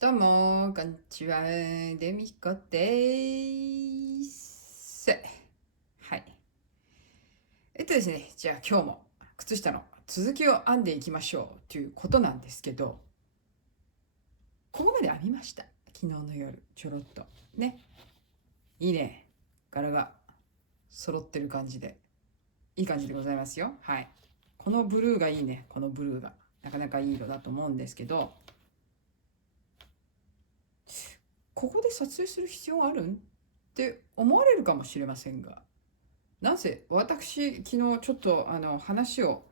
どうも、こんにちは。デミコです。はい。ですね、じゃあ今日も靴下の続きを編んでいきましょうということなんですけど、ここまで編みました。昨日の夜、ちょろっと。ね。いいね。柄が揃ってる感じで。いい感じでございますよ。はい。このブルーがいいね。このブルーが。なかなかいい色だと思うんですけど、ここで撮影する必要あるんって思われるかもしれませんが、なぜ私昨日ちょっと話を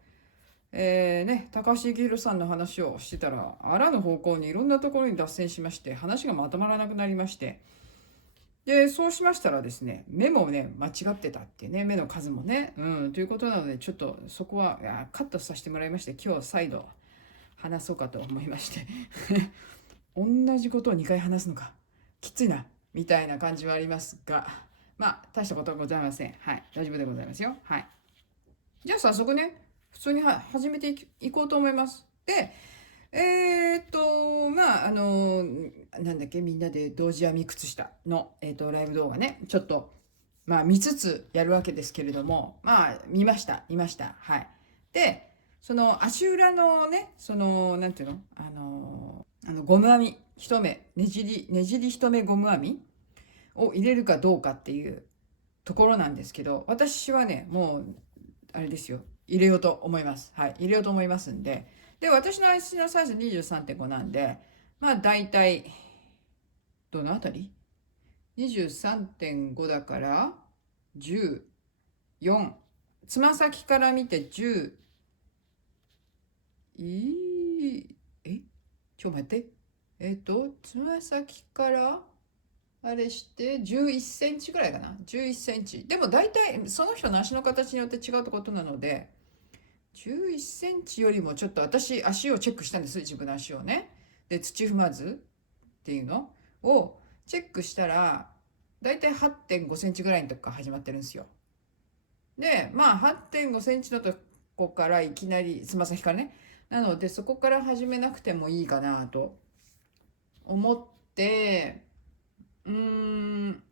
高橋幸宏さんの話をしてたらあらぬ方向にいろんなところに脱線しまして話がまとまらなくなりまして、でそうしましたらですね、目もね間違ってたっていうね、目の数もね、ということなのでちょっとそこはカットさせてもらいまして、今日再度話そうかと思いまして同じことを2回話すのかきついなみたいな感じはありますが、まあ大したことはございません。はい、大丈夫でございますよ。はい。じゃあ早速ね、普通に始めていこうと思います。で、なんだっけ、みんなで同時編み靴下の、ライブ動画ね、ちょっと、まあ見つつやるわけですけれども、まあ見ました。はい。で、その足裏のね、なんていうのゴム編み、一目、ねじり一目ゴム編みを入れるかどうかっていうところなんですけど、私はね、もうあれですよ、入れようと思います。はい、入れようと思いますんで。で、私の足のサイズ23.5なんで、まあ大体、どのあたり ?23.5 だから、14。つま先から見て10、えちょっと待って。つま先からあれして11センチぐらいかな。11センチ。でも大体その人の足の形によって違うってことなので、11センチよりもちょっと私足をチェックしたんです。自分の足をね。で、土踏まずっていうのをチェックしたら、だいたい8.5センチぐらいのとこから始まってるんですよ。で、まあ8.5センチのとこからいきなり、つま先からね。なのでそこから始めなくてもいいかなと思って、うーん、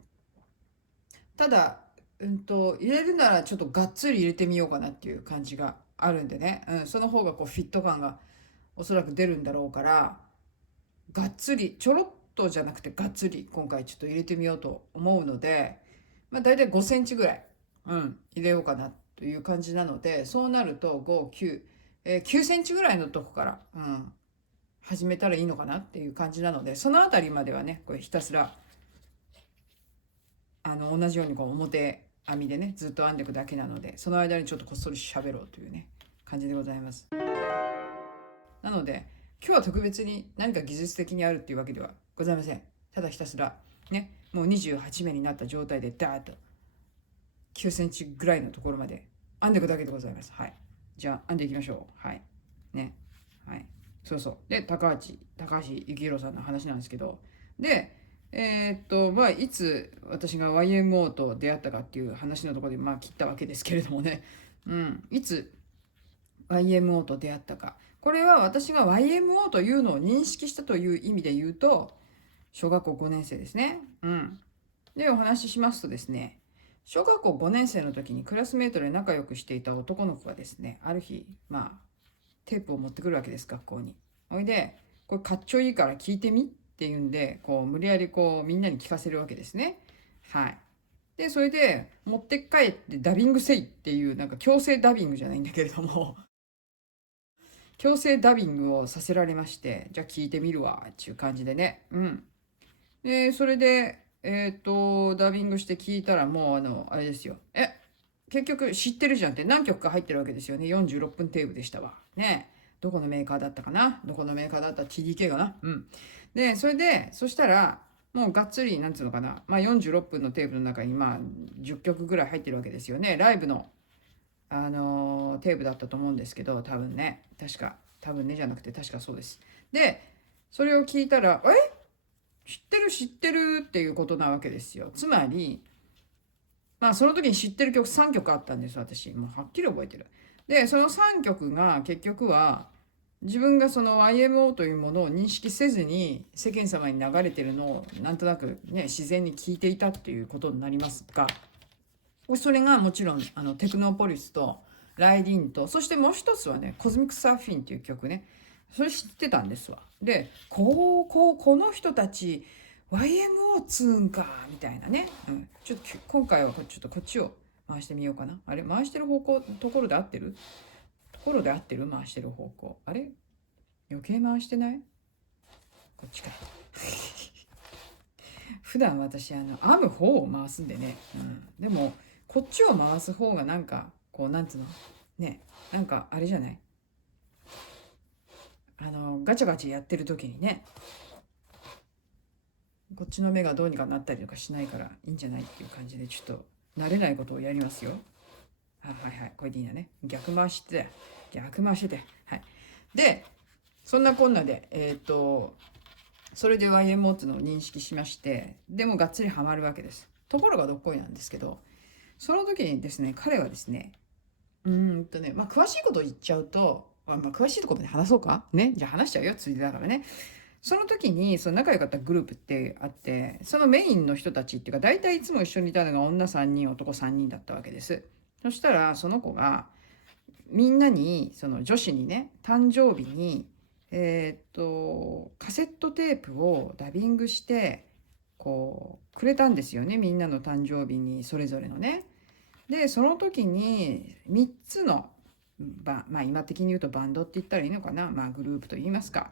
ただ、入れるならちょっとがっつり入れてみようかなっていう感じがあるんでね。その方がこうフィット感がおそらく出るんだろうから、がっつりちょろっとじゃなくてがっつり今回ちょっと入れてみようと思うので、まあ大体5センチぐらい、入れようかなという感じなので、そうなると5、9、9センチぐらいのとこから、始めたらいいのかなっていう感じなので、そのあたりまではね、これひたすら同じようにこう表編みでねずっと編んでいくだけなので、その間にちょっとこっそり喋ろうというね感じでございます。なので今日は特別に何か技術的にあるっていうわけではございません。ただひたすらね、もう28目になった状態でダーッと9センチぐらいのところまで編んでいくだけでございます。はい。じゃあ編んでいきましょう。はい。ね。はい。そうそう。で、高橋幸宏さんの話なんですけど、で、まあ、いつ私が YMO と出会ったかっていう話のところで、まあ、切ったわけですけれどもね、いつ YMO と出会ったか。これは私が YMO というのを認識したという意味で言うと、小学校5年生ですね。で、お話ししますとですね、小学校5年生の時にクラスメートで仲良くしていた男の子がですね、ある日、まあ、テープを持ってくるわけです、学校に。ほいで、これかっちょいいから聞いてみって言うんで、こう、無理やりこう、みんなに聞かせるわけですね。はい。で、それで、持って帰ってダビングせいっていう、なんか強制ダビングじゃないんだけれども、強制ダビングをさせられまして、じゃあ聞いてみるわ、っていう感じでね。で、それで、ダビングして聞いたらもうあれですよ。結局知ってるじゃんって何曲か入ってるわけですよね。46分テープでしたわ。ね。どこのメーカーだったかな、どこのメーカーだった TDK かな。で、それで、そしたら、もうがっつり、なんつうのかな。まあ46分のテープの中に、まあ10曲ぐらい入ってるわけですよね。ライブの、テープだったと思うんですけど、多分ね。多分ねじゃなくて確かそうです。で、それを聞いたら、知ってるっていうことなわけですよ。つまり、まあその時に知ってる曲3曲あったんです、私。もうはっきり覚えてる。で、その3曲が結局は自分がその YMO というものを認識せずに世間様に流れてるのをなんとなくね自然に聞いていたっていうことになりますが、それがもちろんテクノポリスとライディンと、そしてもう一つはねコズミックサーフィンっていう曲ね、それ知ってたんですわ。でこの人たち YMO つーんかみたいなね、ちょっと今回はちょっとこっちを回してみようかな。あれ回してるところで合ってる回してる方向。あれ余計回してない？こっちか。普段私編む方を回すんでね、でもこっちを回す方がなんかこうなんつうのね、なんかあれじゃない、ガチャガチャやってる時にね、こっちの目がどうにかなったりとかしないからいいんじゃないっていう感じで、ちょっと慣れないことをやりますよ。はいはい、これでいいんだね。逆回して、はい。で、そんなこんなで、それで YMO っていうのを認識しまして、でもがっつりハマるわけです。ところがどっこいなんですけど、その時にですね、彼はですね、詳しいことを言っちゃうと、詳しいところで話そうかね。じゃあ話しちゃうよ、ついでだからね。その時に、その仲良かったグループってあって、そのメインの人たちっていうか、大体いつも一緒にいたのが女3人、男3人だったわけです。そしたら、その子が、みんなに、その女子にね、誕生日に、カセットテープをダビングして、こう、くれたんですよね。みんなの誕生日に、それぞれのね。で、その時に3つの今的に言うとバンドって言ったらいいのかな、グループと言いますか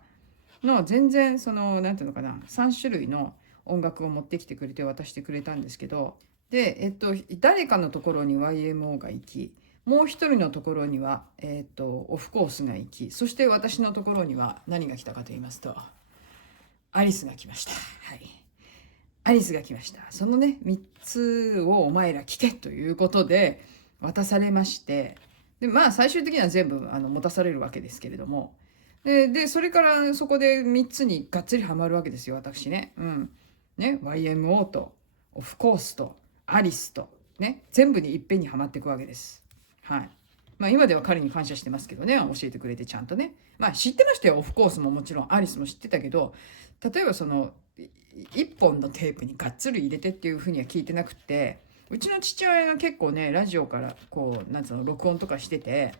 の、全然そのなんていうのかな、3種類の音楽を持ってきてくれて渡してくれたんですけど、で誰かのところに YMO が行き、もう一人のところにはオフコースが行き、そして私のところには何が来たかと言いますと、アリスが来ました。はい、アリスが来ました。そのね、3つをお前ら聞けということで渡されまして、で、最終的には全部持たされるわけですけれども、それからそこで3つにがっつりハマるわけですよ、私ね。ね、YMO と、オフコースと、アリスと、ね、全部にいっぺんにハマっていくわけです。はい。今では彼に感謝してますけどね、教えてくれてちゃんとね。知ってましたよ、オフコースももちろん、アリスも知ってたけど、例えばその、一本のテープにがっつり入れてっていうふうには聞いてなくって、うちの父親が結構ねラジオからこうなんつうの録音とかしてて、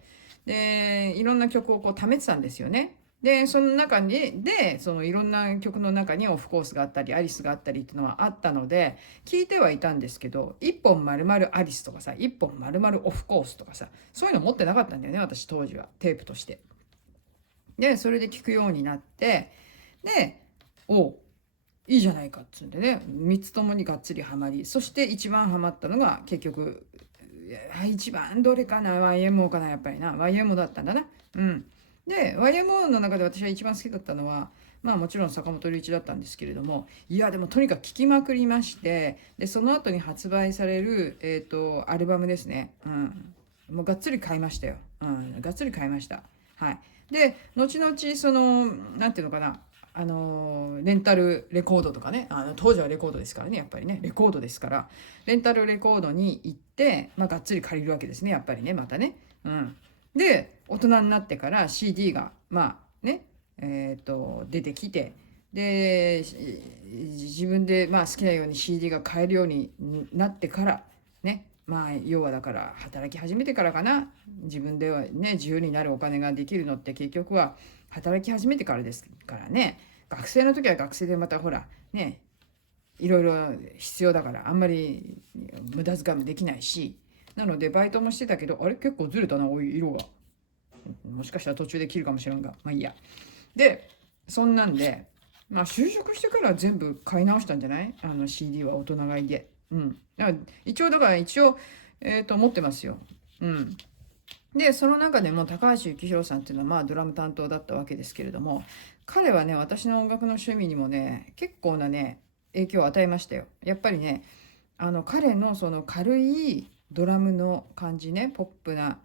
でいろんな曲をこう貯めてたんですよね。でその中にそのいろんな曲の中にオフコースがあったりアリスがあったりっていうのはあったので聞いてはいたんですけど、一本丸々アリスとかさ、一本丸々オフコースとかさ、そういうの持ってなかったんだよね、私当時はテープとして。でそれで聞くようになって、でいいじゃないかっつうんでね、3つともにがっつりハマり、そして一番ハマったのが結局、一番どれかな、 YMO かな、やっぱりな YMO だったんだな。で YMO の中で私は一番好きだったのはもちろん坂本龍一だったんですけれども、いやでもとにかく聴きまくりまして、でその後に発売されるアルバムですね。もうがっつり買いましたよ。がっつり買いました。はい。で後々そのなんていうのかな、レンタルレコードとかね、当時はレコードですからね、やっぱりね、レコードですから、レンタルレコードに行って、がっつり借りるわけですね、やっぱりね、またね。で、大人になってから CD が、出てきて、で、自分で、好きなように CD が買えるようになってから、ね、要はだから働き始めてからかな、自分ではね自由になるお金ができるのって結局は働き始めてからですからね。学生の時は学生でまたほらね、いろいろ必要だからあんまり無駄遣いもできないし、なのでバイトもしてたけど、あれ結構ずれたな、おい色が、もしかしたら途中で切るかもしれんがいいや。でそんなんで就職してから全部買い直したんじゃない、CD は大人買いで。だから一応持ってますよ。でその中でも高橋幸宏さんっていうのはドラム担当だったわけですけれども、彼はね私の音楽の趣味にもね結構なね影響を与えましたよ。やっぱりね彼のその軽いドラムの感じね、ポップな、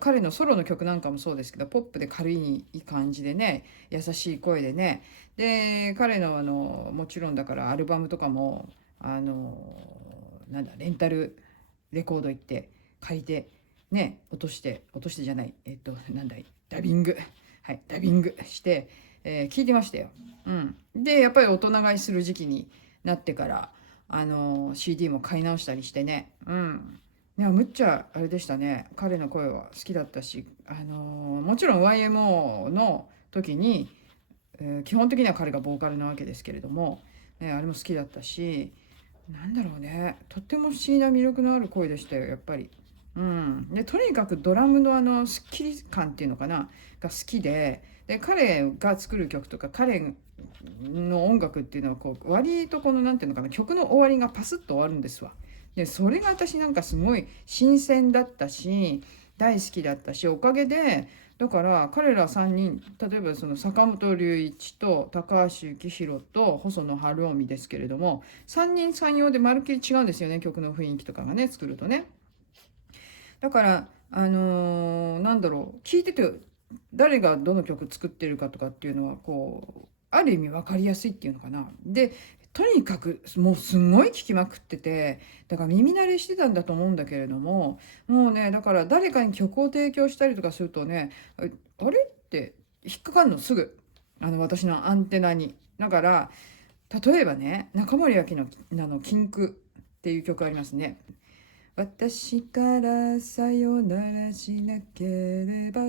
彼のソロの曲なんかもそうですけど、ポップで軽い感じでね、優しい声でね、で彼のもちろんだからアルバムとかもレンタルレコード行って借りてね、落としてじゃない、ダビング、はい、ダイビングして、聞いてましたよ。でやっぱり大人買いする時期になってから、CD も買い直したりしてね。いやむっちゃあれでしたね。彼の声は好きだったし、もちろん YMO の時に、基本的には彼がボーカルなわけですけれども、ね、あれも好きだったし、なんだろうね、とっても不思議な魅力のある声でしたよやっぱり。でとにかくドラムのスッキリ感っていうのかなが好きで、彼が作る曲とか彼の音楽っていうのはこう割とこのなんていうのかな、曲の終わりがパスッと終わるんですわ。でそれが私なんかすごい新鮮だったし大好きだったし、おかげでだから彼ら3人、例えばその坂本龍一と高橋幸宏と細野晴臣ですけれども、3人3様でまるっきり違うんですよね、曲の雰囲気とかがね、作るとね。だからなんだろう、聞いてて誰がどの曲作ってるかとかっていうのはこうある意味分かりやすいっていうのかな。でとにかくもうすごい聞きまくってて、だから耳慣れしてたんだと思うんだけれども、もうねだから誰かに曲を提供したりとかするとね、あれって引っかかるのすぐ、私のアンテナに。だから例えばね、中森明菜の「禁句」っていう曲ありますね。私からさよならしなければ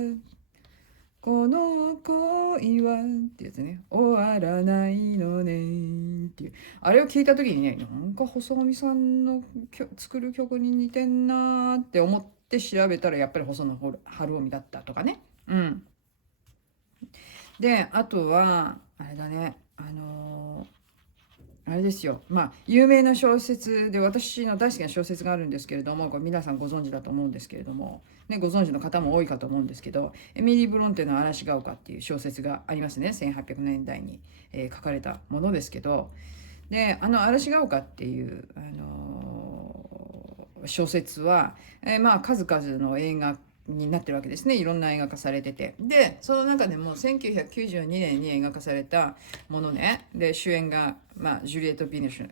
この恋はってやつね、終わらないのねっていう、あれを聞いた時にね、なんか細見さんの作る曲に似てんなーって思って調べたら、やっぱり細野晴臣だったとかね。であとはあれだね、あれですよ。まあ、有名な小説で、私の大好きな小説があるんですけれども、これ皆さんご存知だと思うんですけれども、ね、ご存知の方も多いかと思うんですけど、エミリー・ブロンテの嵐が丘っていう小説がありますね。1800年代に、書かれたものですけど、で、嵐が丘っていう、小説は、まあ、数々の映画になってるわけですね。いろんな映画化されてて。で、その中でも1992年に映画化されたものね。で、主演が、まあ、ジュリエット・ビノシュ。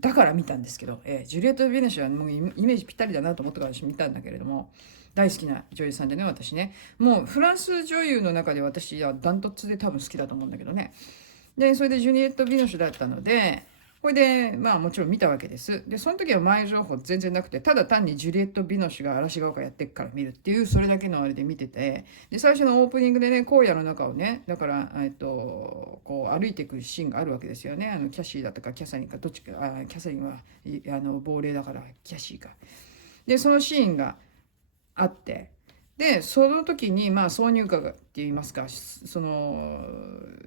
だから見たんですけど、ジュリエット・ビノシュはもうイメージぴったりだなと思ったから私見たんだけれども、大好きな女優さんでね、私ね。もうフランス女優の中で私はダントツで多分好きだと思うんだけどね。で、それでジュリエット・ビノシュだったので、これで、まあもちろん見たわけです。で、その時は前情報全然なくて、ただ単にジュリエット・ビノシュが嵐が丘やってっから見るっていう、それだけのあれで見てて、で、最初のオープニングでね、荒野の中をね、だから、こう歩いていくシーンがあるわけですよね。キャシーだとかキャサリンか、どっちか、キャサリンは、亡霊だからキャシーか。で、そのシーンがあって、でその時にまあ挿入歌って言いますか、その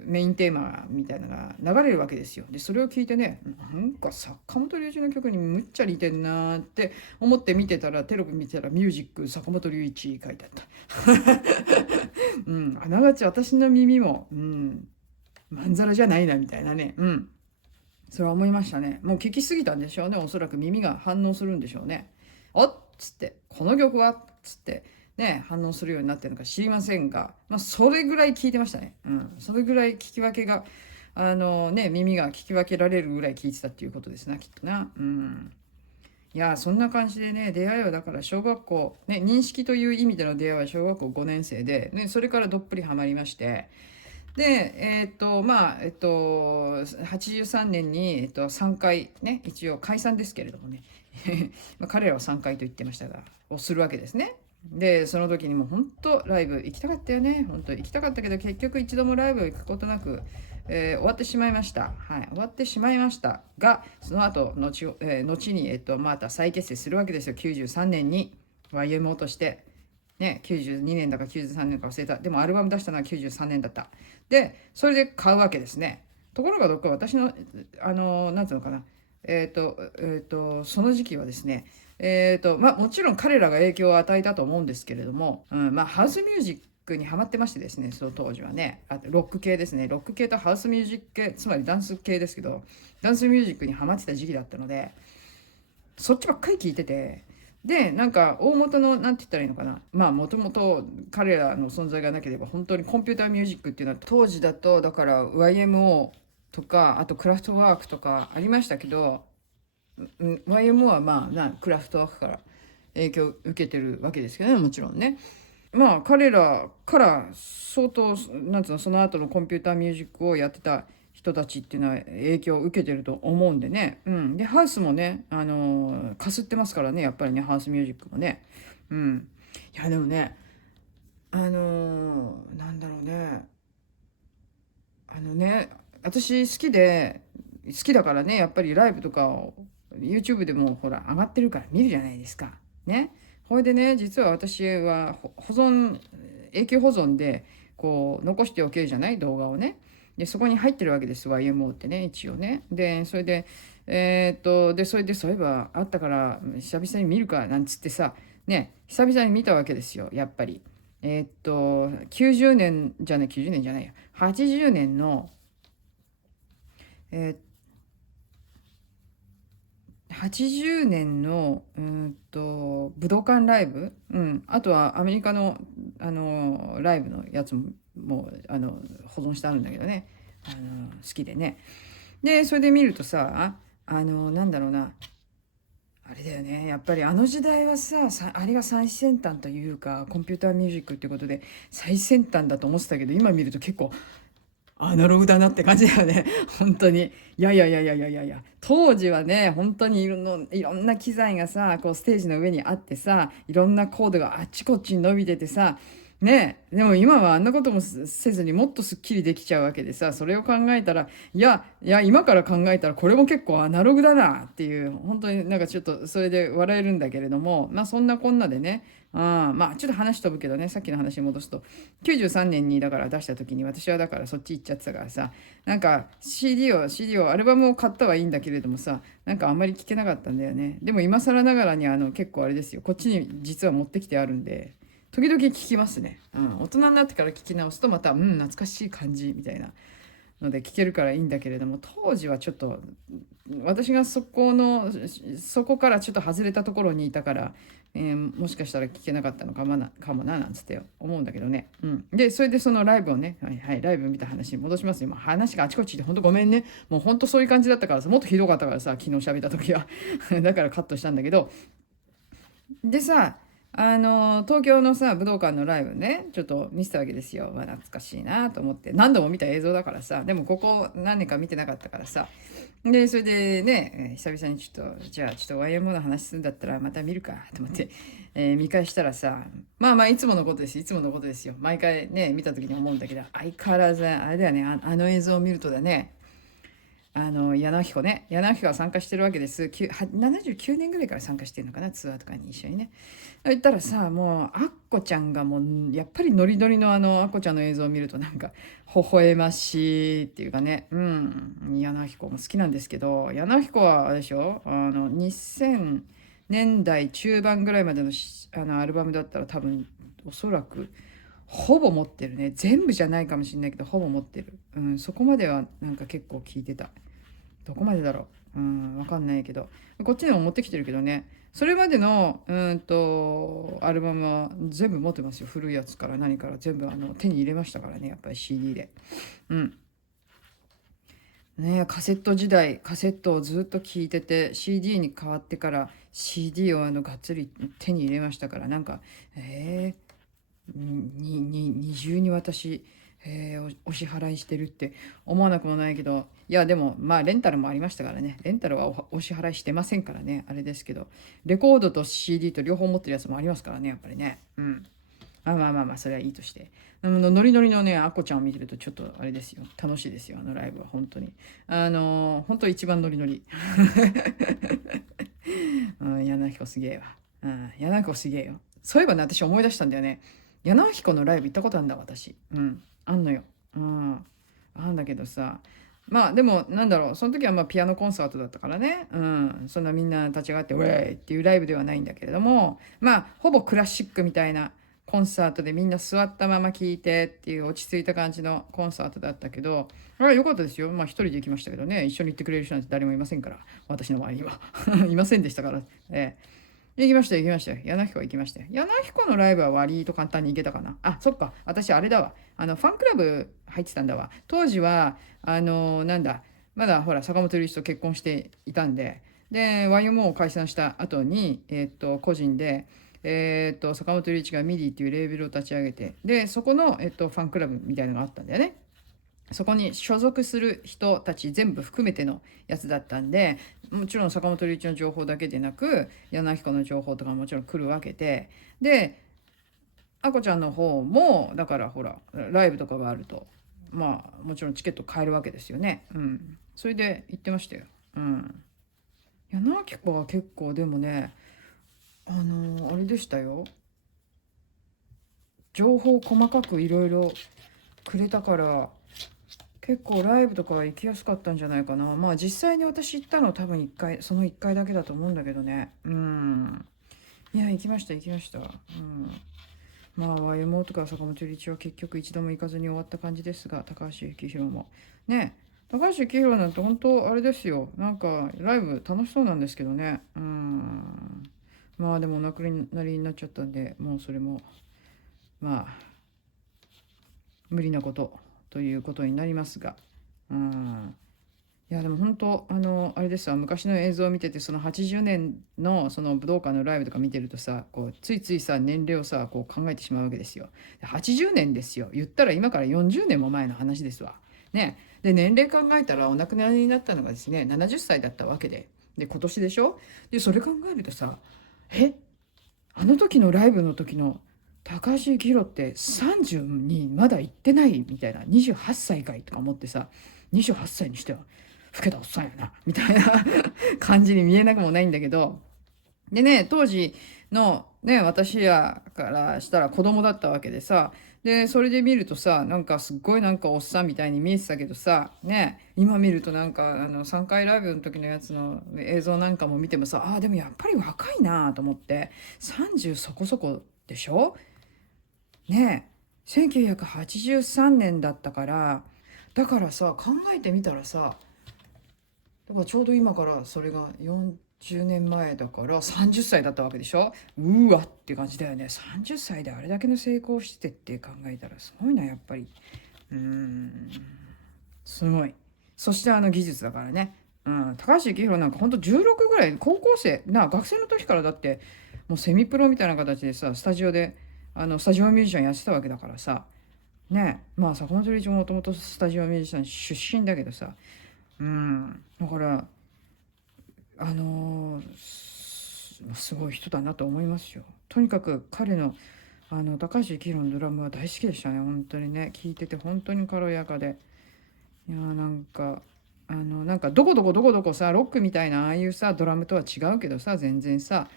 メインテーマみたいなのが流れるわけですよ。でそれを聞いてね、なんか坂本龍一の曲にむっちゃ似てんなって思って見てたら、テロップ見てたらミュージック坂本龍一書いてあったあながち私の耳もまんざらじゃないなみたいなね。それは思いましたね。もう聞きすぎたんでしょうね。おそらく耳が反応するんでしょうね。おっつってこの曲はっつってね、反応するようになってるのか知りませんが、まあ、それぐらい聞いてましたね。それぐらい聞き分けが耳が聞き分けられるぐらい聞いてたっていうことですな、きっとな。いやそんな感じでね、出会いはだから小学校ね、認識という意味での出会いは小学校5年生で、ね、それからどっぷりハマりまして、で、83年に、3回ね、一応解散ですけれどもね、まあ、彼らは3回と言ってましたが、をするわけですね。で、その時にも本当ライブ行きたかったよね。本当行きたかったけど、結局一度もライブ行くことなく、終わってしまいました。はい、終わってしまいましたが、その後、後に、また再結成するわけですよ。93年に YMO として。ね、92年だか93年か忘れた。でもアルバム出したのは93年だった。で、それで買うわけですね。ところがどっか私の、なんていうのかな。その時期はですね、まあもちろん彼らが影響を与えたと思うんですけれども、まあハウスミュージックにハマってましてですね、その当時はね、あとロック系ですね、ロック系とハウスミュージック系、つまりダンス系ですけど、ダンスミュージックにハマってた時期だったので、そっちばっかり聞いてて、でなんか大元のなんて言ったらいいのかな、まあもともと彼らの存在がなければ本当にコンピューターミュージックっていうのは当時だとだから YMO とかあとクラフトワークとかありましたけど、YMO はまあクラフトワークから影響を受けてるわけですけどね、もちろんね。まあ彼らから相当なんつうの、その後のコンピューターミュージックをやってた人たちっていうのは影響を受けてると思うんでね。うん。でハウスもね、かすってますからね、やっぱりね、ハウスミュージックもね。うん。いやでもね、なんだろうね、私好きだからね、やっぱりライブとかを YouTube でもほら上がってるから見るじゃないですか。ね。ほいでね、実は私は永久保存でこう残しておけるじゃない、動画をね。で、そこに入ってるわけです、YMO ってね、一応ね。で、それで、それでそういえばあったから久々に見るかなんつってさ、ね、久々に見たわけですよ、やっぱり。90年じゃない、90年じゃないや、80年の、え80年の武道館ライブ、うん、あとはアメリカの、ライブのやつも、保存してあるんだけどね、好きでね。でそれで見るとさ、なんだろうな、あれだよね、やっぱりあの時代はあれが最先端というか、コンピューターミュージックってことで最先端だと思ってたけど、今見ると結構アナログだなって感じだよね。本当に。いやいやいやいやいやいやいや。当時はね、本当にいろんな機材がさ、こうステージの上にあってさ、いろんなコードがあっちこっちに伸びててさ、ねでも今はあんなこともせずにもっとすっきりできちゃうわけでさ、それを考えたら、今から考えたらこれも結構アナログだなっていう、本当になんかちょっとそれで笑えるんだけれども、まあそんなこんなでね、まあちょっと話飛ぶけどね、さっきの話に戻すと、93年にだから出した時に私はだからそっち行っちゃってたからさ、なんか CD をアルバムを買ったはいいんだけれどもさ、なんかあんまり聞けなかったんだよね。でも今更ながらに結構あれですよ、こっちに実は持ってきてあるんで、時々聞きますね。うん、大人になってから聞き直すとまた懐かしい感じみたいなので聞けるからいいんだけれども、当時はちょっと私がそこからちょっと外れたところにいたから、もしかしたら聞けなかったのかもななんつって思うんだけどね。うん、でそれでそのライブをね、はいはい、ライブ見た話に戻しますよ。今話があちこちで本当ごめんね。もう本当そういう感じだったからさ、もっとひどかったからさ、昨日喋った時はだからカットしたんだけど、でさ、東京のさ武道館のライブね、ちょっと見せたわけですよ。まあ、懐かしいなと思って、何度も見た映像だからさ、でもここ何年か見てなかったからさ、でそれでね、久々にじゃあちょっと YMO の話するんだったらまた見るかと思って、見返したらさ、まあまあいつものことです、いつものことですよ。毎回ね見た時に思うんだけど、相変わらずあれだよね、あの映像を見るとだね、柳彦が参加してるわけです。79年ぐらいから参加してるのかな、ツアーとかに一緒にね。言ったらさ、もうアッコちゃんがもうやっぱりノリノリのアッコちゃんの映像を見るとなんか微笑ましいっていうかね、うん、柳彦も好きなんですけど、柳彦はあれでしょ、2000年代中盤ぐらいまでのアルバムだったら多分おそらくほぼ持ってるね。全部じゃないかもしれないけどほぼ持ってる。うん、そこまではなんか結構聞いてた。どこまでだろう。うん、わかんないけど。こっちにも持ってきてるけどね。それまでの、アルバムは全部持ってますよ。古いやつから何から全部手に入れましたからね。やっぱり CD で。うん。ね、カセット時代、カセットをずっと聴いてて、CD に変わってから CD をがっつり手に入れましたから、なんか、二重に私、お支払いしてるって思わなくもないけど、いやでもまあレンタルもありましたからね。レンタルはお支払いしてませんからね、あれですけど、レコードと CD と両方持ってるやつもありますからね、やっぱりね。うん。まあそれはいいとして、ノリノリのねあこちゃんを見てるとちょっとあれですよ、楽しいですよ、あのライブは本当に。本当一番ノリノリうん、柳彦すげえわ。うん、柳彦すげえよ。そういえばね、私思い出したんだよね。柳彦のライブ行ったことあるんだ、私。うん、あんのよ。うん、あんだけどさ、まあでもなんだろう、その時はまあピアノコンサートだったからね、うん、そんなみんな立ち上がってウェーイっていうライブではないんだけれども、まあほぼクラシックみたいなコンサートでみんな座ったまま聴いてっていう落ち着いた感じのコンサートだったけど、あれ良かったですよ。まあ一人で行きましたけどね、一緒に行ってくれる人なんて誰もいませんから、私の周りにはいませんでしたから、行きましたよ、行きましたよ。柳彦行きましたよ。柳彦のライブは割と簡単に行けたかな。あ、そっか。私、あれだわ。ファンクラブ入ってたんだわ。当時は、なんだ、まだほら、坂本龍一と結婚していたんで、で、YMO を解散した後に、個人で、坂本龍一がミディっていうレーベルを立ち上げて、でそこの、ファンクラブみたいなのがあったんだよね。そこに所属する人たち全部含めてのやつだったんで、もちろん坂本龍一の情報だけでなく矢野明子の情報とかもちろん来るわけで、あこちゃんの方もだからほらライブとかがあるとまあもちろんチケット買えるわけですよね。それで行ってましたよ。矢野明子は結構でもね、あれでしたよ。情報細かくいろいろくれたから結構ライブとか行きやすかったんじゃないかな。まあ実際に私行ったの多分その1回だけだと思うんだけどね。いや行きました行きました。まあ YMO とか坂本龍一は結局一度も行かずに終わった感じですが、高橋幸宏もね、高橋幸宏なんて本当あれですよ、なんかライブ楽しそうなんですけどね。まあでもお亡くなりになっちゃったんで、もうそれもまあ無理なことということになりますが、いやでも本当あれですわ、昔の映像を見ててその80年のその武道館のライブとか見てるとさ、こうついついさ年齢をさこう考えてしまうわけですよ。80年ですよ、言ったら今から40年も前の話ですわね。で年齢考えたらお亡くなりになったのがですね70歳だったわけで今年でしょ。でそれ考えるとさ、あの時のライブの時の高橋幸宏って30にまだ行ってないみたいな、28歳かいとか思ってさ、28歳にしては老けたおっさんやなみたいな感じに見えなくもないんだけど、でね当時のね私らからしたら子供だったわけでさ、でそれで見るとさなんかすっごいなんかおっさんみたいに見えてたけどさね、今見るとなんか3回ライブの時のやつの映像なんかも見てもさ、でもやっぱり若いなと思って、30そこそこでしょね。1983年だったから、だからさ考えてみたらさ、だからちょうど今からそれが40年前だから30歳だったわけでしょ。うわって感じだよね。30歳であれだけの成功してって考えたらすごいなやっぱり。すごい。そして技術だからね。高橋幸宏なんかほんと16ぐらい高校生学生の時からだってもうセミプロみたいな形でさスタジオでスタジオミュージシャンやってたわけだからさね。まあ坂本龍一ももともとスタジオミュージシャン出身だけどさ、だからすごい人だなと思いますよ。とにかく彼の高橋幸宏のドラムは大好きでしたね。本当にね、聴いてて本当に軽やかで、いやなんかなんかどこどこどこどこさロックみたいなああいうさドラムとは違うけどさ全然さ、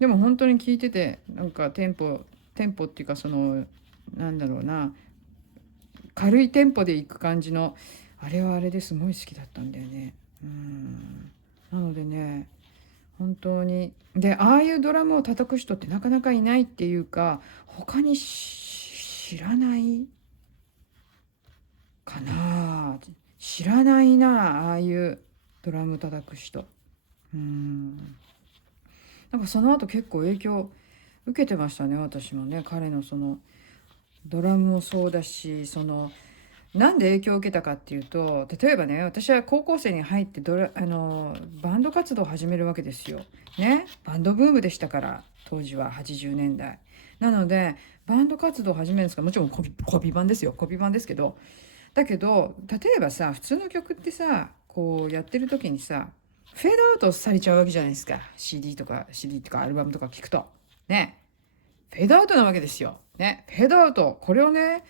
でも本当に聴いててなんかテンポっていうかそのなんだろうな、軽いテンポでいく感じのあれはあれですごい好きだったんだよね。なのでね本当にでああいうドラムを叩く人ってなかなかいないっていうか他に知らないかな。知らないなああいうドラム叩く人。なんかその後結構影響受けてましたね私もね。彼のそのドラムもそうだし、そのなんで影響を受けたかっていうと、例えばね私は高校生に入ってバンド活動を始めるわけですよ。ね、バンドブームでしたから当時は80年代なのでバンド活動を始めるんですが、もちろんコピー版ですよ、コピー版ですけど、だけど例えばさ普通の曲ってさこうやってる時にさフェードアウトされちゃうわけじゃないですか。 CD とかアルバムとか聞くとね、フェードアウトなわけですよ。ね、フェードアウトこれをね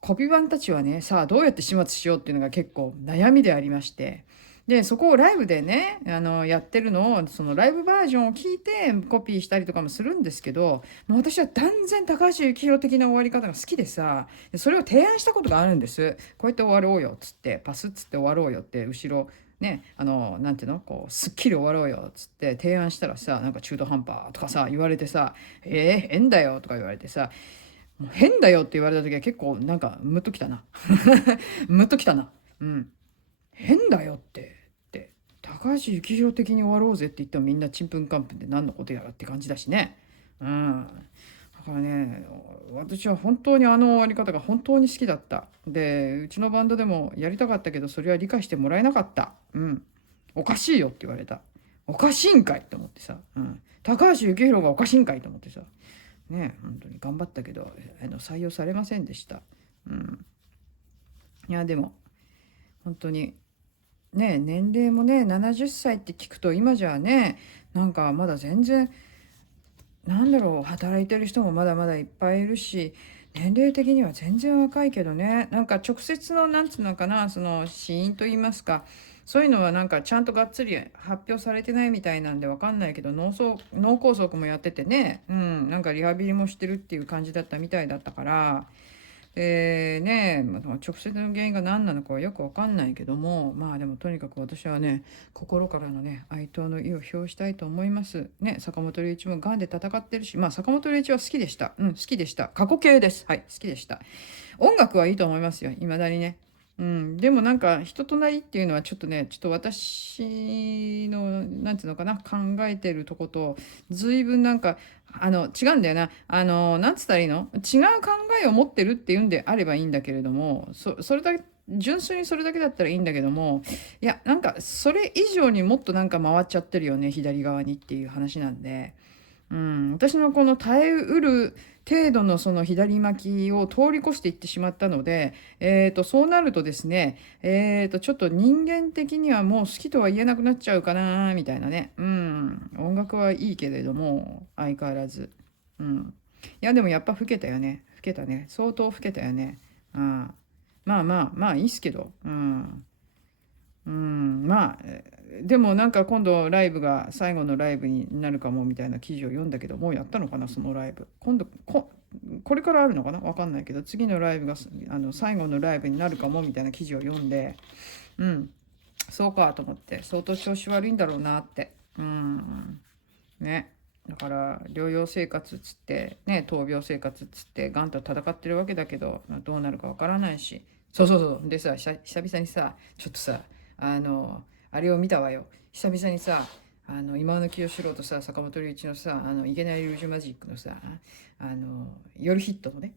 コピー版たちはねさあどうやって始末しようっていうのが結構悩みでありまして、でそこをライブでねやってるのをそのライブバージョンを聞いてコピーしたりとかもするんですけど、もう私は断然高橋幸宏的な終わり方が好きでさ、でそれを提案したことがあるんです。こうやって終わろうよっつって、パスっつって終わろうよって後ろねなんていうのこうすっきり終わろうよっつって提案したらさ、なんか中途半端とかさ言われてさ、変だよとか言われてさ、もう変だよって言われた時は結構なんかムッときたなムッときたな。変だよって高橋幸宏的に終わろうぜって言ってもみんなちんぷんかんぷんで何のことやらって感じだしね。だからね私は本当に終わり方が本当に好きだった。でうちのバンドでもやりたかったけどそれは理解してもらえなかった。おかしいよって言われた。おかしいんかいと思ってさ、高橋幸宏がおかしいんかいと思ってさ、ね、本当に頑張ったけど採用されませんでした。いやでも本当にね、年齢もね70歳って聞くと今じゃね、なんかまだ全然なんだろう、働いてる人もまだまだいっぱいいるし、年齢的には全然若いけどね、なんか直接のなんつうのかな、その死因と言いますか、そういうのはなんかちゃんとがっつり発表されてないみたいなんでわかんないけど、脳梗塞もやっててね、なんかリハビリもしてるっていう感じだったみたいだったから、ね、直接の原因が何なのかはよくわかんないけども、まあでもとにかく私はね、心からのね、哀悼の意を表したいと思います。ね、坂本龍一も癌で戦ってるし、まあ坂本龍一は好きでした。好きでした。過去形です。はい、好きでした。音楽はいいと思いますよ、未だにね。でもなんか人となりっていうのはちょっとね、ちょっと私の、なんていうのかな、考えてるとこと、随分なんか、違うんだよな。なんつったらいいの、違う考えを持ってるっていうんであればいいんだけれども、それだけ、純粋にそれだけだったらいいんだけども、いや、なんか、それ以上にもっとなんか回っちゃってるよね、左側にっていう話なんで。私のこの耐えうる程度のその左巻きを通り越していってしまったので、そうなるとですね、ちょっと人間的にはもう好きとは言えなくなっちゃうかな、みたいなね。音楽はいいけれども、相変わらず。いや、でもやっぱ老けたよね。老けたね。相当老けたよね。まあまあまあいいっすけど。まあ、でもなんか今度ライブが最後のライブになるかもみたいな記事を読んだけど、もうやったのかな、そのライブ。今度、これからあるのかなわかんないけど、次のライブが最後のライブになるかもみたいな記事を読んで、うん、そうかと思って、相当調子悪いんだろうなって。ね。だから療養生活っつってね、闘病生活っつってがんと戦ってるわけだけど、どうなるかわからないし、そうそうそうでさ、久々にさ、ちょっとさ、あれを見たわよ。久々にさ、今の清志郎とさ、坂本龍一のさ、いけないルージュマジックのさ、夜ヒットのね、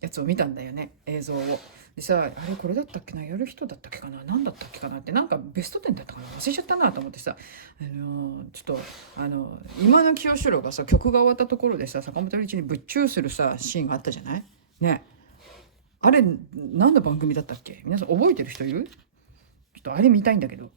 やつを見たんだよね、映像を。でさ、あれこれだったっけな、やる人だったっけかな、何だったっけかなって、なんかベスト10だったかな、忘れちゃったなと思ってさ、ちょっと今の清志郎がさ、曲が終わったところでさ、坂本龍一にぶっチューするさシーンがあったじゃないね。あれ何の番組だったっけ、皆さん覚えてる人いる？ちょっとあれ見たいんだけど。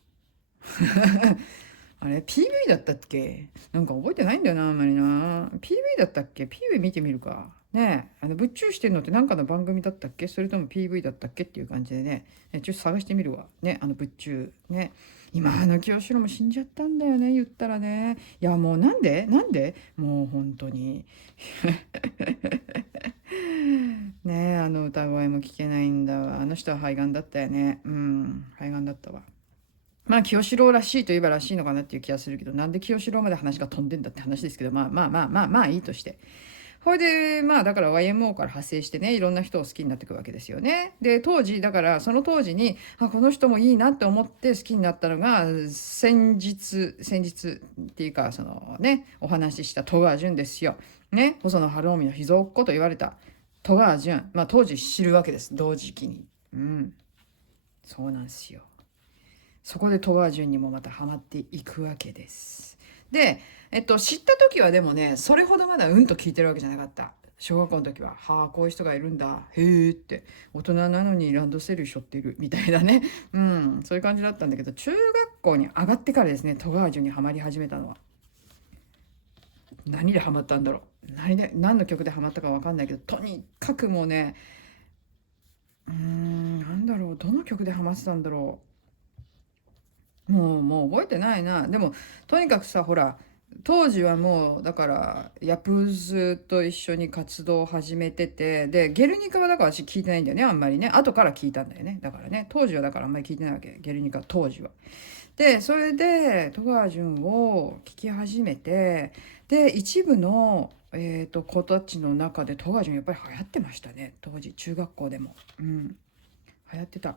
あれ PV だったっけ、なんか覚えてないんだよな、あんまりな。 PV だったっけ？ PV 見てみるかね。ぶっちゅうしてんのってなんかの番組だったっけ、それとも PV だったっけっていう感じでね、ちょっと探してみるわね、ぶっちゅうね。今清志郎も死んじゃったんだよね、言ったらね。いやもうなんでもう本当にねえ、歌声も聞けないんだわ。あの人は肺がんだったよね。肺がんだったわ。まあ清志郎らしいといえばらしいのかなっていう気がするけど、なんで清志郎まで話が飛んでんだって話ですけど、まあいいとして。ほいでまあだから YMO から派生してね、いろんな人を好きになっていくわけですよね。で当時だから、その当時にこの人もいいなって思って好きになったのが、先日っていうか、そのね、お話しした戸川純ですよ。ね、細野晴臣の秘蔵っ子と言われた戸川純、まあ当時知るわけです、同時期に。そうなんですよ。そこで戸川純にもまたハマっていくわけです。で、知った時はでもね、それほどまだうんと聞いてるわけじゃなかった。小学校の時は、はあ、こういう人がいるんだ、へえって、大人なのにランドセル背負っているみたいなね、そういう感じだったんだけど、中学校に上がってからですね、戸川純にはまり始めたのは。何でハマったんだろう。何の曲でハマったかわかんないけど、とにかくもうね、なんだろう、どの曲でハマってたんだろもう覚えてないな。でもとにかくさ、ほら当時はもうだからヤプーズと一緒に活動を始めてて、でゲルニカはだから私聞いてないんだよね、あんまりね。後から聞いたんだよね、だからね。当時はだからあんまり聞いてないわけ、ゲルニカ当時は。でそれで戸川純を聴き始めて、で一部の子たちの中で戸川純やっぱり流行ってましたね、当時中学校でも。流行ってた。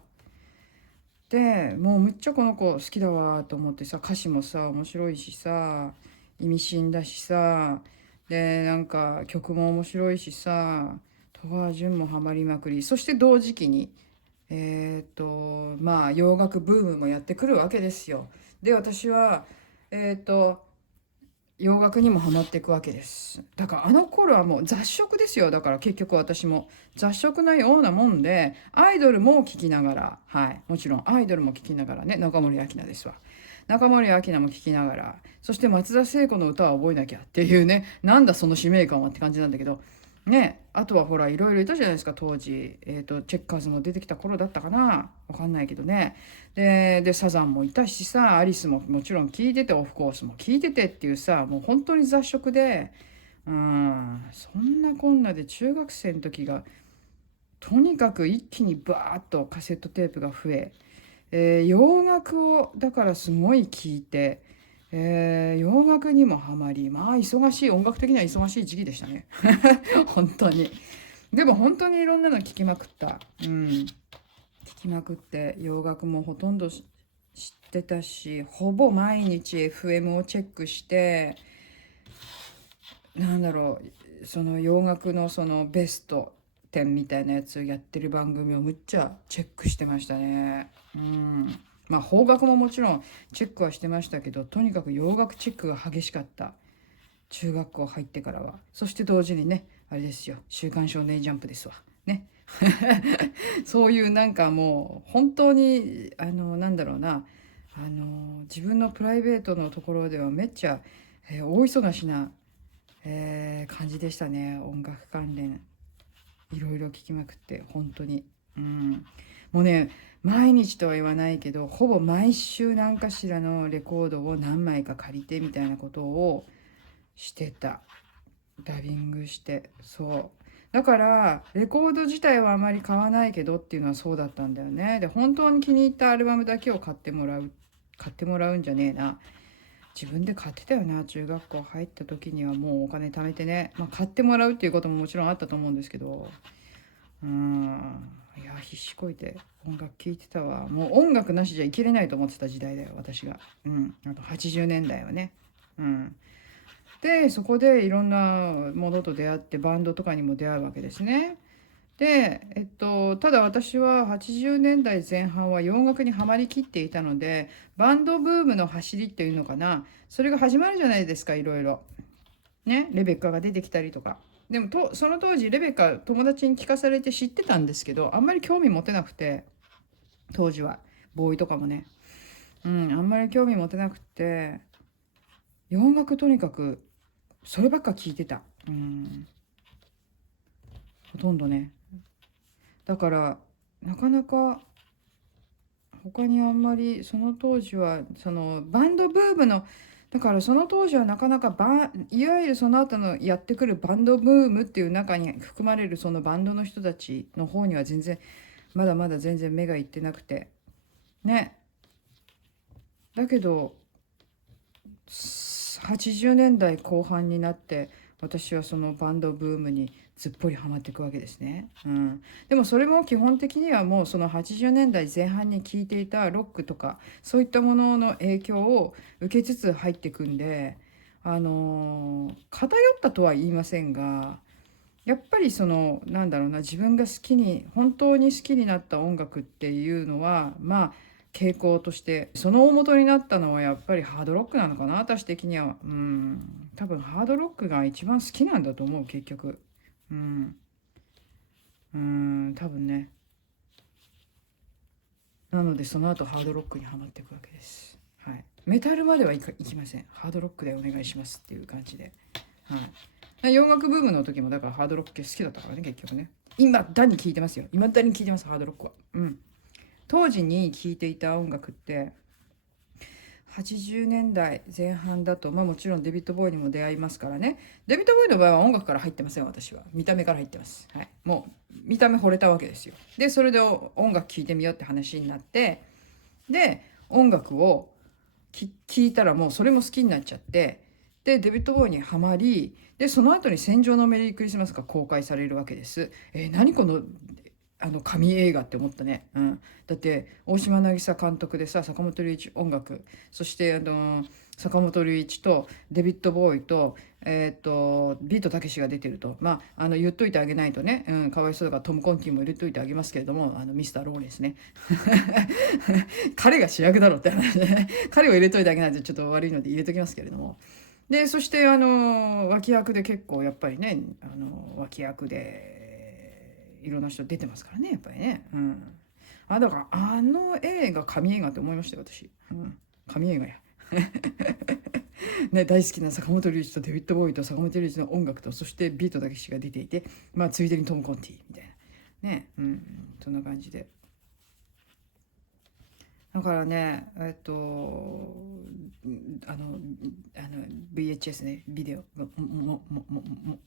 でもうむっちゃこの子好きだわと思ってさ、歌詞もさ面白いしさ、意味深だしさ、でなんか曲も面白いしさ、戸川純もハマりまくり、そして同時期にまあ洋楽ブームもやってくるわけですよ。で私はえっと洋楽にもハマっていくわけです。だからあの頃はもう雑食ですよ。だから結局私も雑食のようなもんで、アイドルも聴きながら、はい、もちろんアイドルも聴きながらね、中森明菜ですわ。中森明菜も聴きながら、そして松田聖子の歌は覚えなきゃっていうね、なんだその使命感はって感じなんだけど、ね、あとはほらいろいろいたじゃないですか当時、チェッカーズも出てきた頃だったかな、わかんないけどね。でサザンもいたしさ、アリスももちろん聴いてて、オフコースも聴いててっていうさ、もう本当に雑食で、そんなこんなで中学生の時がとにかく一気にバーッとカセットテープが増え、洋楽をだからすごい聴いて、洋楽にもハマり、まあ忙しい、音楽的には忙しい時期でしたね。本当に。でも本当にいろんなの聴きまくった。聴きまくって、洋楽もほとんど知ってたし、ほぼ毎日 FM をチェックして、なんだろう、その洋楽のそのベスト10みたいなやつをやってる番組をむっちゃチェックしてましたね。まあ邦楽ももちろんチェックはしてましたけど、とにかく洋楽チェックが激しかった。中学校入ってからは。そして同時にね、あれですよ、週刊少年ジャンプですわ。ね。そういうなんかもう本当になんだろうな、自分のプライベートのところではめっちゃ、大忙しな、感じでしたね。音楽関連いろいろ聞きまくって本当に。もうね、毎日とは言わないけどほぼ毎週何かしらのレコードを何枚か借りてみたいなことをしてた。ダビングして。そうだからレコード自体はあまり買わないけどっていうのはそうだったんだよね。で本当に気に入ったアルバムだけを買ってもらうんじゃねえな、自分で買ってたよな。中学校入った時にはもうお金貯めてね、まあ、買ってもらうっていうことももちろんあったと思うんですけど、いや必死こいて音楽聴いてたわ。もう音楽なしじゃ生きれないと思ってた時代だよ私が。あと80年代はね。でそこでいろんなものと出会って、バンドとかにも出会うわけですね。で、ただ私は80年代前半は洋楽にはまりきっていたので、バンドブームの走りっていうのかな、それが始まるじゃないですか、いろいろ。ね、レベッカが出てきたりとか。でもその当時レベッカ友達に聞かされて知ってたんですけど、あんまり興味持てなくて、当時はボーイとかもね、あんまり興味持てなくて、洋楽とにかくそればっか聞いてた。ほとんどね。だからなかなか他にあんまり、その当時はそのバンドブームの、だからその当時はなかなかいわゆるその後のやってくるバンドブームっていう中に含まれるそのバンドの人たちの方には全然まだまだ全然目がいってなくてね。だけど80年代後半になって私はそのバンドブームにずっぽりハマっていくわけですね。でもそれも基本的にはもうその80年代前半に聴いていたロックとかそういったものの影響を受けつつ入っていくんで、偏ったとは言いませんが、やっぱりそのなんだろうな、自分が本当に好きになった音楽っていうのはまあ傾向としてその大元になったのはやっぱりハードロックなのかな、私的には。多分ハードロックが一番好きなんだと思う結局。うん多分ね。なのでその後ハードロックにはまっていくわけです。はい、メタルまでいきません。ハードロックでお願いしますっていう感じで。洋楽ブームの時もだからハードロック系好きだったからね結局ね。今だに聴いてますよ。今だに聴いてます、ハードロックは。当時に聴いていた音楽って80年代前半だと、まあもちろんデビッド・ボーイにも出会いますからね。デビッド・ボーイの場合は音楽から入ってません、私は。見た目から入ってます。はい。もう見た目惚れたわけですよ。で、それで音楽聴いてみようって話になって、で、音楽を聴いたらもうそれも好きになっちゃって、で、デビッド・ボーイにはまり、で、その後に戦場のメリークリスマスが公開されるわけです。何この神映画って思ったね。だって大島渚監督でさ、坂本龍一音楽、そして坂本龍一とデビッド・ボーイとビートたけしが出てると、言っといてあげないとね、かわいそうだからトム・コンティも入れといてあげますけれども、ミスター・ローレンスね。彼が主役だろって話でね。彼を入れといてあげないとちょっと悪いので入れときますけれども。で、そして脇役で結構やっぱりね、脇役でいろんな人出てますからね、やっぱりね。だから映画、神映画って思いましたよ、私。神映画や。ね、大好きな坂本龍一とデビッド・ボーイと坂本龍一の音楽と、そしてビートたけしが出ていて、ついでにトム・コンティみたいな。ね、そんな感じで。だからね、VHS ね、ビデオ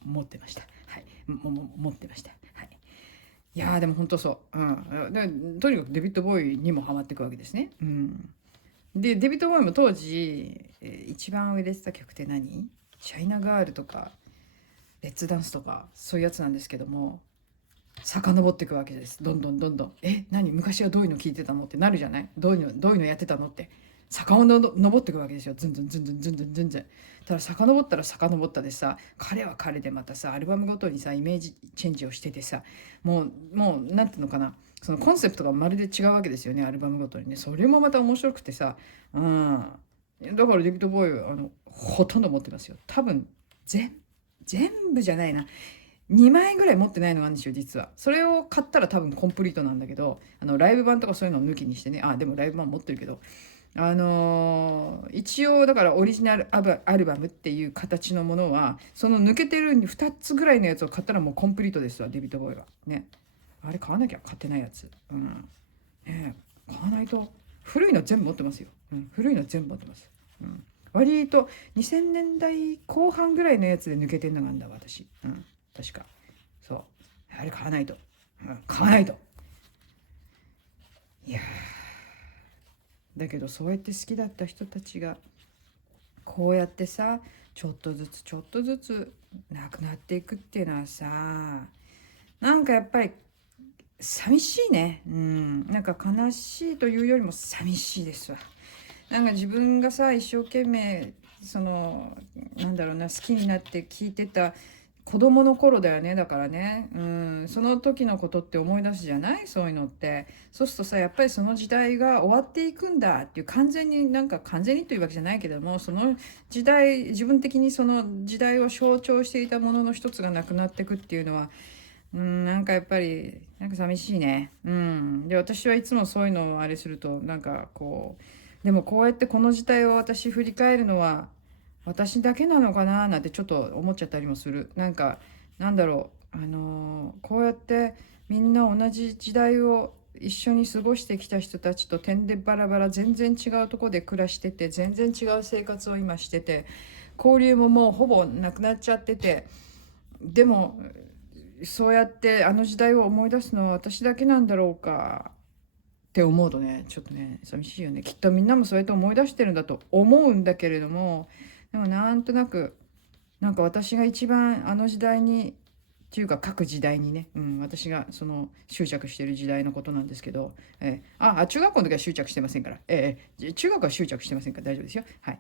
持ってました。はい。持ってました。はい。いやーでも本当そう。とにかくデビッド・ボーイにもハマっていくわけですね。で、デビッド・ボーイも当時、一番売れてた曲って何？チャイナガールとか、レッツダンスとか、そういうやつなんですけども、遡っていくわけです。どんどんどんどん。何昔はどういうの聞いてたのってなるじゃない？どういうのやってたのって。遡っていくわけですよ。ずんずんずんずんずんずんずんずん。ただ遡ったら遡ったでさ、彼は彼でまたさ、アルバムごとにさ、イメージチェンジをしててさ、なんていうのかな。そのコンセプトがまるで違うわけですよね、アルバムごとにね。それもまた面白くてさ、うん。だからデビッド・ボーイは、ほとんど持ってますよ。多分、全部じゃないな。2枚ぐらい持ってないのがあるんですよ、実は。それを買ったら多分コンプリートなんだけど、ライブ版とかそういうのを抜きにしてね、でもライブ版持ってるけど、一応だからオリジナルアルバムっていう形のものは、その抜けてる2つぐらいのやつを買ったらもうコンプリートですわ、デビッド・ボーイは。ね。あれ買わなきゃ買ってないやつ。買わないと。古いの全部持ってますよ。古いの全部持ってます。割と2000年代後半ぐらいのやつで抜けてんのがあんだ、私。確か。そう。あれ買わないと。買わないと。いやだけどそうやって好きだった人たちがこうやってさ、ちょっとずつちょっとずつなくなっていくっていうのはさ、なんかやっぱり寂しいね。なんか悲しいというよりも寂しいですわ。なんか自分がさ、一生懸命なんだろうな、好きになって聞いてた子供の頃だよね。だからね、その時のことって思い出すじゃない？そういうのって。そうするとさ、やっぱりその時代が終わっていくんだっていう、完全にというわけじゃないけども、その時代、自分的にその時代を象徴していたものの一つがなくなっていくっていうのは、なんかやっぱりなんか寂しいね。で、私はいつもそういうのをあれすると、なんかこう、でもこうやってこの時代を私振り返るのは私だけなのかななんてちょっと思っちゃったりもする。なんか、なんだろう、こうやってみんな同じ時代を一緒に過ごしてきた人たちと点でバラバラ全然違うとこで暮らしてて、全然違う生活を今してて、交流ももうほぼなくなっちゃってて、でもそうやってあの時代を思い出すのは私だけなんだろうかって思うとね、ちょっとね、寂しいよね。きっとみんなもそうやって思い出してるんだと思うんだけれども、でもなんとなく、なんか私が一番あの時代に、っていうか各時代にね、私がその執着してる時代のことなんですけど、中学校の時は執着してませんから、中学は執着してませんから大丈夫ですよ。はい。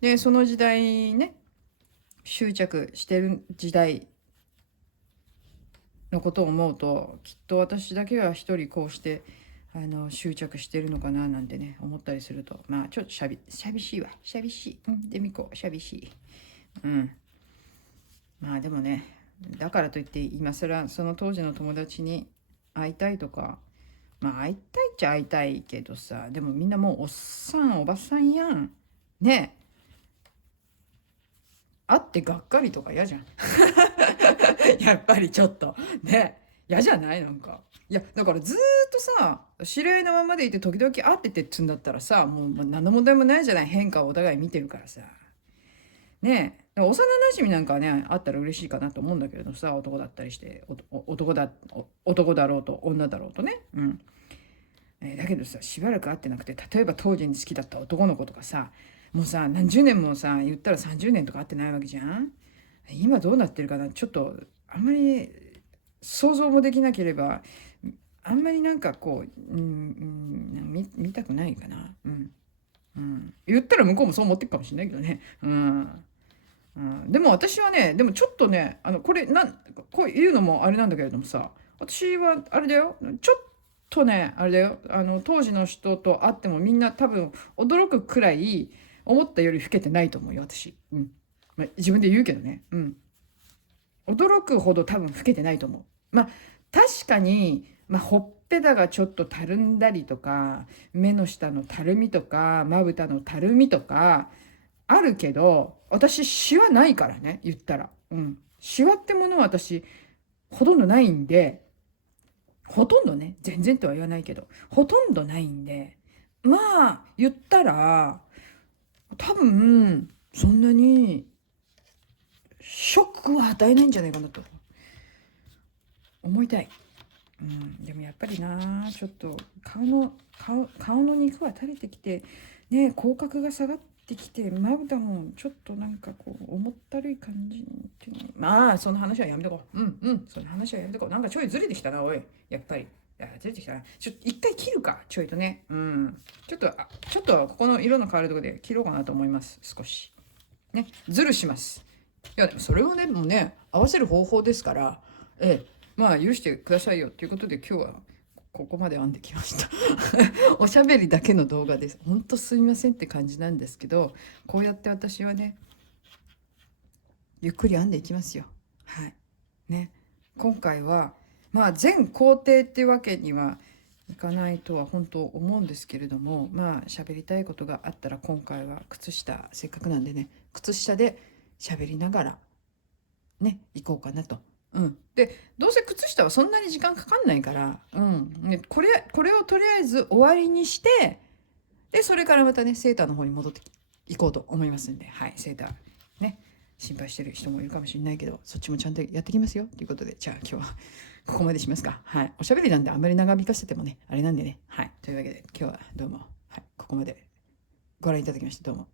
で、その時代ね、執着してる時代のことを思うと、きっと私だけが一人こうして執着してるのかななんてね思ったりすると、ちょっと寂しいわ。寂しい。でみこ寂しい。でもね、だからといって今更その当時の友達に会いたいとか、会いたいっちゃ会いたいけどさ、でもみんなもうおっさんおばさんやん。ね会ってがっかりとか嫌じゃん。やっぱりちょっとね、嫌じゃない？なんかいやだからずーっとさ知り合いのままでいて時々会っててっつんだったらさ、もう何の問題もないじゃない。変化をお互い見てるからさね。幼馴染なんかはねあったら嬉しいかなと思うんだけれどさ、男だったりして、男だろうと女だろうとね。だけどさ、しばらく会ってなくて、例えば当時に好きだった男の子とかさ、もうさ何十年もさ、言ったら30年とか会ってないわけじゃん。今どうなってるかな、ちょっとあんまり想像もできなければ、あんまりなんかこう、見たくないかな。言ったら向こうもそう思ってるかもしれないけどね。うん、でも私はね、でもちょっとね、こういうのもあれなんだけれどもさ、私はあれだよ、ちょっとね、あれだよ、当時の人と会ってもみんな多分驚くくらい思ったより老けてないと思うよ、私。うん。まあ、自分で言うけどね。うん。驚くほど多分老けてないと思う。まあ、確かに、まあ、ほっぺたがちょっとたるんだりとか、目の下のたるみとか、まぶたのたるみとか、あるけど、私、シワないからね、言ったら。うん。シワってものは私、ほとんどないんで、ほとんどね、全然とは言わないけど、ほとんどないんで、まあ、言ったら、多分、そんなに、ショックは与えないんじゃないかなと思いたい。うん、でもやっぱりな、ちょっと顔の肉は垂れてきて、ね、口角が下がってきて、まぶたもちょっとなんかこう、重ったるい感じっていうの。まあ、その話はやめとこう。うんうん、その話はやめとこう。なんかちょいずれてきたな、おい。やっぱり。ずれてきたな。一回切るか、ちょいとね。うん。ちょっとここの色の変わるところで切ろうかなと思います。少し。ね、ずるします。いや、でもそれをね、もうね、合わせる方法ですから、まあ、許してくださいよということで、今日はここまで編んできました。おしゃべりだけの動画です。ほんとすみませんって感じなんですけど、こうやって私はね、ゆっくり編んでいきますよ。はい。ね。今回は、まあ、全工程っていうわけにはいかないとは本当思うんですけれども、まあ、喋りたいことがあったら、今回は靴下、せっかくなんでね、靴下で喋りながらね、行こうかなと。うん、でどうせ靴下はそんなに時間かかんないから、うんね、これをとりあえず終わりにして、でそれからまたねセーターの方に戻っていこうと思いますんで、はい、セーターね、心配してる人もいるかもしれないけど、そっちもちゃんとやってきますよということで、じゃあ今日はここまでしますか。はい、おしゃべりなんであんまり長引かせてもねあれなんでね。はい、というわけで今日はどうも、はい、ここまでご覧いただきましてどうも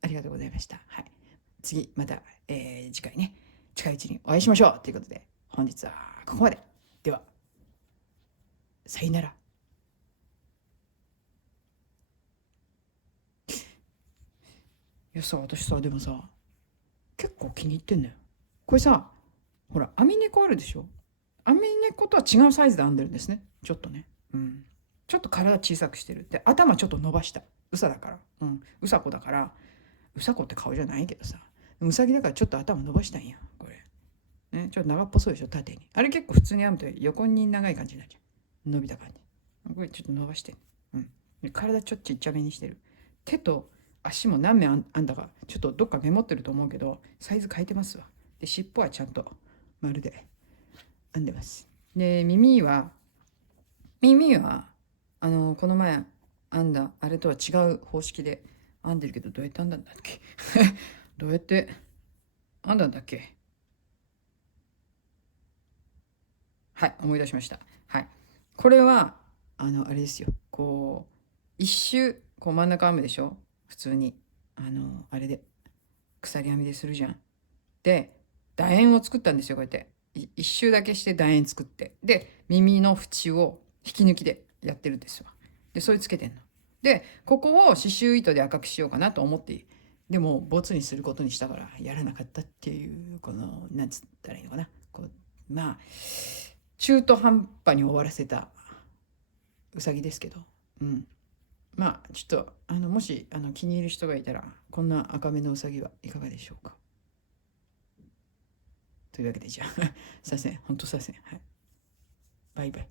ありがとうございました。はい、次また、次回ね近いうちにお会いしましょうということで、本日はここまで。では、さよなら。いやさ、私さ、でもさ、結構気に入ってんのよ。これさ、ほら、編み猫あるでしょ。編み猫とは違うサイズで編んでるんですね。ちょっとね。うん。ちょっと体小さくしてる。で、頭ちょっと伸ばした。うさだから。うん。うさこだから、うさこって顔じゃないけどさ、うさぎだからちょっと頭伸ばしたんや。これ。ね、ちょっと長っぽそうでしょ、縦に。あれ結構普通に編むと横に長い感じになっちゃう。伸びた感じ。これちょっと伸ばして。うん。で体ちょっとちっちゃめにしてる。手と足も何目あんだか、ちょっとどっかメモってると思うけど、サイズ変えてますわ。で、尻尾はちゃんと丸で編んでます。で、耳は、この前編んだあれとは違う方式で編んでるけど、どうやって編んだんだっけ。どうやって編んだんだっけ。はい、思い出しました。はい。これは、あれですよ。こう、一周、こう真ん中編むでしょ、普通に。あれで、鎖編みでするじゃん。で、楕円を作ったんですよ、こうやって。一周だけして楕円作って。で、耳の縁を引き抜きでやってるんですわ。で、それつけてんの。で、ここを刺繍糸で赤くしようかなと思って、でも、ボツにすることにしたから、やらなかったっていう、この、なんつったらいいのかな。こう、まあ、中途半端に終わらせたうさぎですけど、うん、まあちょっともし気に入る人がいたら、こんな赤目のうさぎはいかがでしょうか。というわけで、じゃあすいません、ほんとすいません、はい、バイバイ。